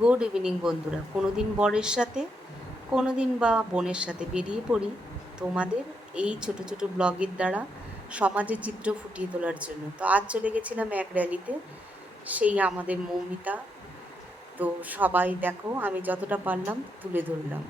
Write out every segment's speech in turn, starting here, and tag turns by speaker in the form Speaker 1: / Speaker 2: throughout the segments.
Speaker 1: Good evening বন্ধুরা। কোনো দিন বরের সাথে কোনো দিন বা বোনের সাথে বেরিয়ে পড়ি তোমাদের এই ছোট ছোট ব্লগের দ্বারা সমাজের চিত্র ফুটিয়ে তোলার জন্য। তো আজ চলে গেছিলাম এক র্যালিতে সেই আমাদের মৌমিতা। তো সবাই দেখো, আমি যতটা পারলাম তুলে ধরলাম।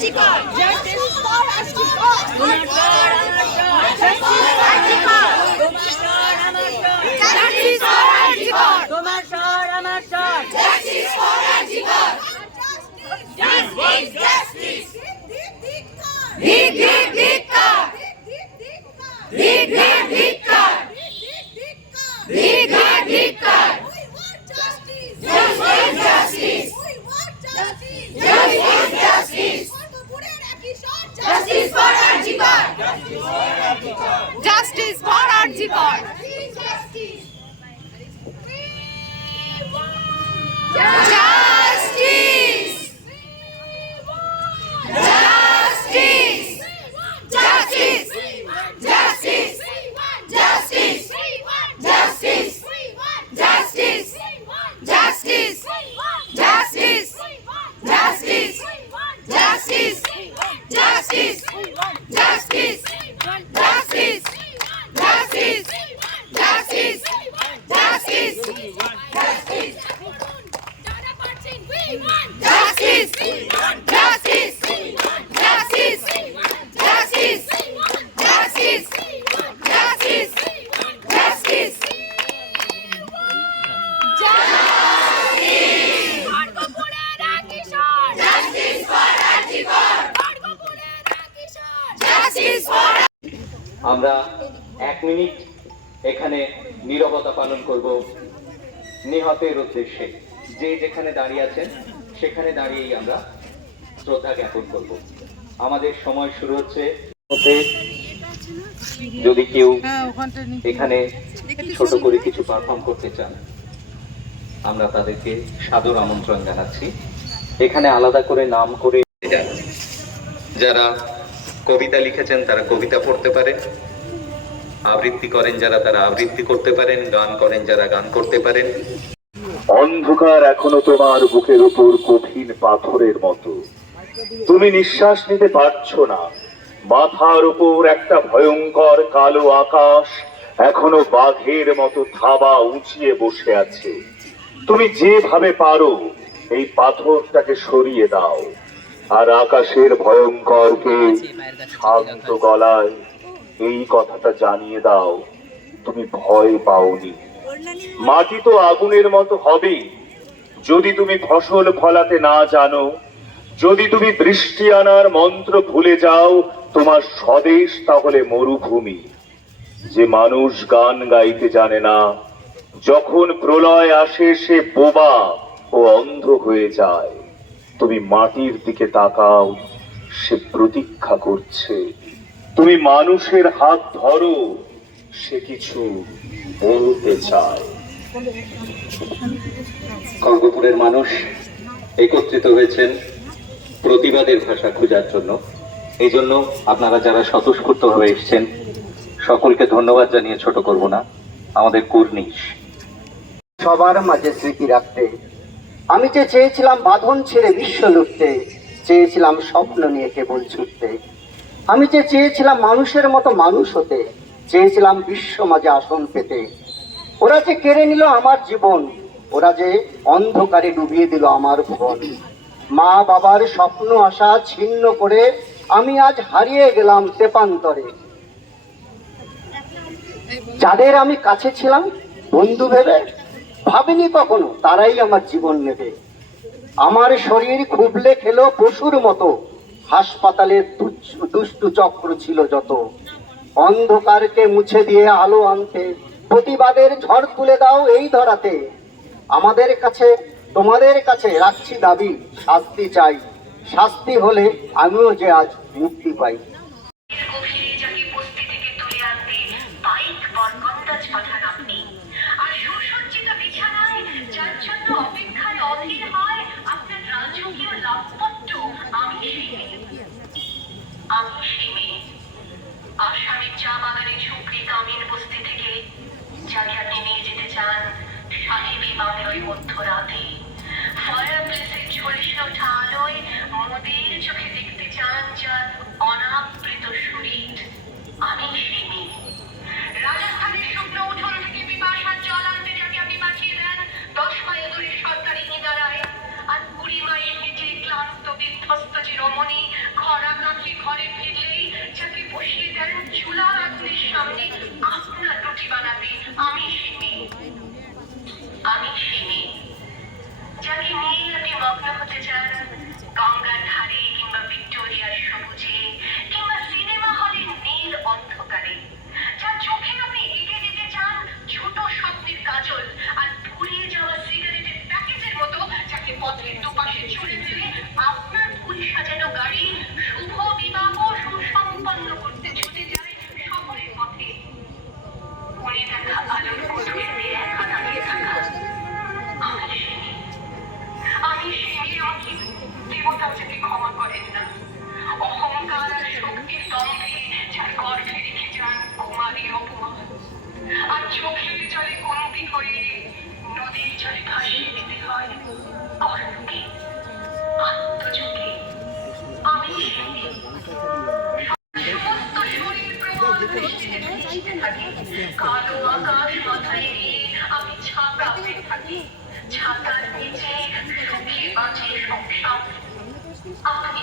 Speaker 2: Chico. নিহতের উদ্দেশ্যে। যে যেখানে দাঁড়িয়ে আছেন সেখানে দাঁড়িয়েই আমরা শ্রদ্ধা জ্ঞাপন করব। আমাদের সময় শুরু হচ্ছে। যদি কেউ এখানে ছোট করে কিছু পারফর্ম করতে চান আমরা তাদেরকে সাদর আমন্ত্রণ জানাচ্ছি। এখানে আলাদা করে নাম করে যারা কবিতা লিখেছেন তারা কবিতা পড়তে পারেন আবৃত্তি করেন যারা তারা আবৃত্তি করতে পারেন গান করেন যারা গান করতে পারেন।
Speaker 3: অন্ধকার এখনও তোমার বুকের উপর কঠিন পাথরের মতো। তুমি নিঃশ্বাস নিতে পারছ না। মাথার উপর একটা ভয়ঙ্কর কালো আকাশ এখনও বাঘের মতো থাবা উঁচিয়ে বসে আছে। তুমি যেভাবে পারো এই পাথরটাকে সরিয়ে দাও। আর আকাশের ভয়ঙ্করকে শান্ত গলায় এই কথাটা জানিয়ে দাও, তুমি ভয় পাওনি। মাটি তো আগুনের মতো হবেই যদি তুমি ফসল ফলাতে না জানো, যদি তুমি বৃষ্টি আনার মন্ত্র ভুলে যাও, তোমার স্বদেশ তাহলে মরুভূমি। যে মানুষ গান গাইতে জানে না, যখন প্রলয় আসে সে বোবা ও অন্ধ হয়ে যায়। তুমি মাটির দিকে তাকাও, সে প্রতীক্ষা করছে। তুমি মানুষের হাত ধরো সে কিছু বলতে চায়।
Speaker 2: খড়গপুরের মানুষ একত্রিত হয়েছেন প্রতিবাদের ভাষা খোঁজার জন্য। এই জন্য আপনারা যারা স্বতঃস্ফূর্তভাবে এসছেন সকলকে ধন্যবাদ জানিয়ে ছোট করব না। আমাদের কুর্নিশ।
Speaker 4: সবার মাঝে স্মৃতি রাখতে আমি যে চেয়েছিলাম বাঁধন ছেড়ে বিশ্ব লুটতে চেয়েছিলাম স্বপ্ন নিয়ে কেবল ছুটতে। আমি যে চেয়েছিলাম মানুষের মতো মানুষ হতে, চেয়েছিলাম বিশ্ব মাঝে আসন পেতে। ওরা যে কেড়ে নিল আমার জীবন, ওরা যে অন্ধকারে ডুবিয়ে দিল আমার ভুবন। মা বাবার স্বপ্ন, আশা ছিন্ন করে আমি আজ হারিয়ে গেলাম তেপান্তরে। যাদের আমি কাছে ছিলাম, বন্ধু ভেবে, ভাবিনি কখনো তারাই আমার জীবন নেবে। আমার শরীর খুবলে খেলো পশুর মতো। হাসপাতালের দুষ্টু চক্র ছিল যত। অন্ধকারকে মুছে দিয়ে আলো আনতে, প্রতিবাদের ঝড় তুলে দাও এই ধরাতে। আমাদের কাছে, তোমাদের কাছে রাখছি দাবি, শাস্তি চাই। শাস্তি হলে আমিও যে আজ মুক্তি পাই।
Speaker 5: আসামের চা বাগানে ঝুঁকড়ি কামির বস্তি থেকে যাকে আপনি নিয়ে যেতে চান সাহেবী বাংলোয় মধ্যরাতে। ফায়ার প্লেসের চোখে দেখতে চান যার অনাবৃত শরীর আমি রাজস্থানের শুকনো উঠোন থেকে বিপাশার জল আনতে যাকে আপনি পাঠিয়ে দেন, দশ মাইল দূরে সরকারি নিদারায়। আর কুড়ি মাইল হেঁটে ক্লান্ত বিধ্বস্ত যে রমণী খরা কাঁচি ঘরে ফিরলেই যাকে নিয়ে আপনি হতে চান, গঙ্গার ধারে কিংবা ভিক্টোরিয়ার সবুজে, কিংবা সিনেমা হলের নীল অন্ধকারে, যার চোখে আপনি এঁকে দিতে চান ছোট স্বপ্নের কাজল আর চোখের জলে কমতি হয়ে নদীর জলে ভাসিয়ে দিতে হয় কলকে আত্মযোগে আমি। সমস্ত শরীর প্রবল বৃষ্টিতে ভিজতে থাকে। কালো আকাশ মাথায় নিয়ে আমি ছাতা হয়ে থাকি ছাতার নিচে সুখে বাঁচে সংসার আপনি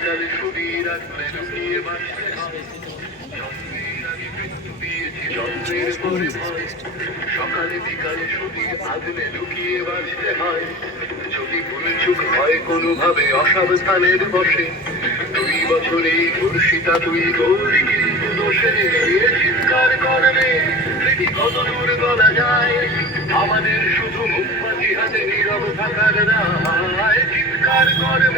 Speaker 6: বিকালে শরীর আগলে লুকিয়ে বাঁচতে ভয় সকালে বিকালে শরীর আগলে লুকিয়ে বাঁচতে হয় যদি ভুল চুক হয় কোনোভাবে অসাবধানের বসে দুই বছরে ধর্ষিতা তুই চিৎকার করবে বলা যায় আমাদের শুধু মুখপাতি হাতে নীরব থাকার রায় চিৎকার করবে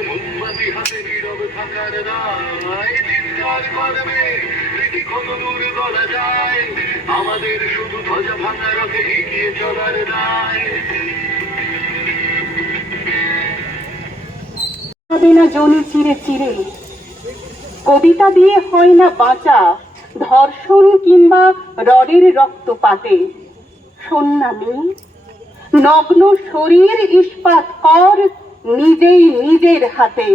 Speaker 7: চিরে চিরে। কবিতা দিয়ে হয় না বাঁচা, ধর্ষণ কিংবা রডের রক্তপাতে। সন্ন্যামী নগ্ন শরীর ইস্পাত কর হাতে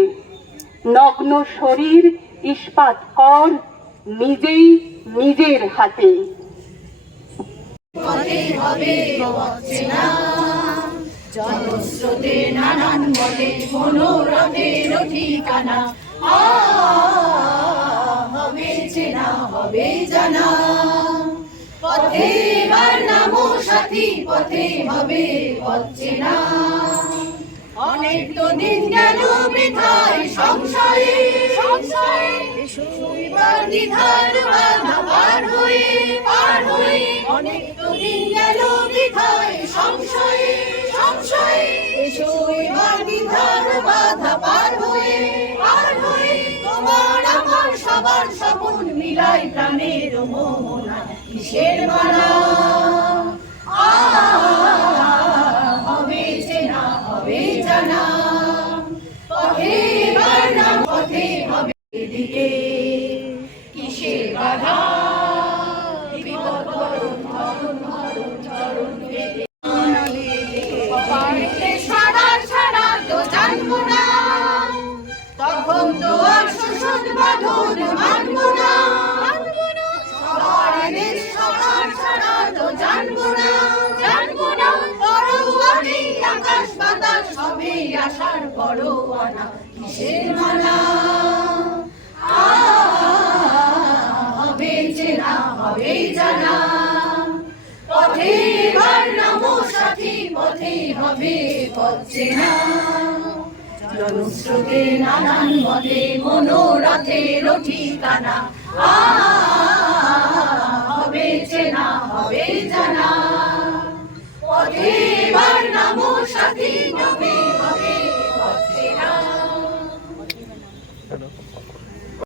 Speaker 7: নগ্ন শরীর ইস্পাত কর নিজেই নিজের হাতে।
Speaker 8: জনস্রোতে নানান মনোরথের ঠিকানা হবে চেনা, হবে জানা। পথে এবার নামো সাথী, পথে হবে চেনা অনেক তো দিন গেল বৃথায় সংশয়ে। সংশয়ে। দ্বিধার বাধা পার হয়ে পার হয়ে। অনেক তো দিন গেল বৃথায় সংশয়ে। সংশয়ে। দ্বিধার বাধা পার হয়ে পার হয়ে। তোমার আমার সবার স্বপন মিলাই প্রাণের মোহনা কিসের মালা? আসার পরোয়ানা কিসের মালা? হবে চেনা হবে জানা। পথে নামো সাথী, পথে হবে পথ চেনা। জনস্রোতে নানান মতে মনোরথের ঠিকানা হবে চেনা হবে জানা। পথে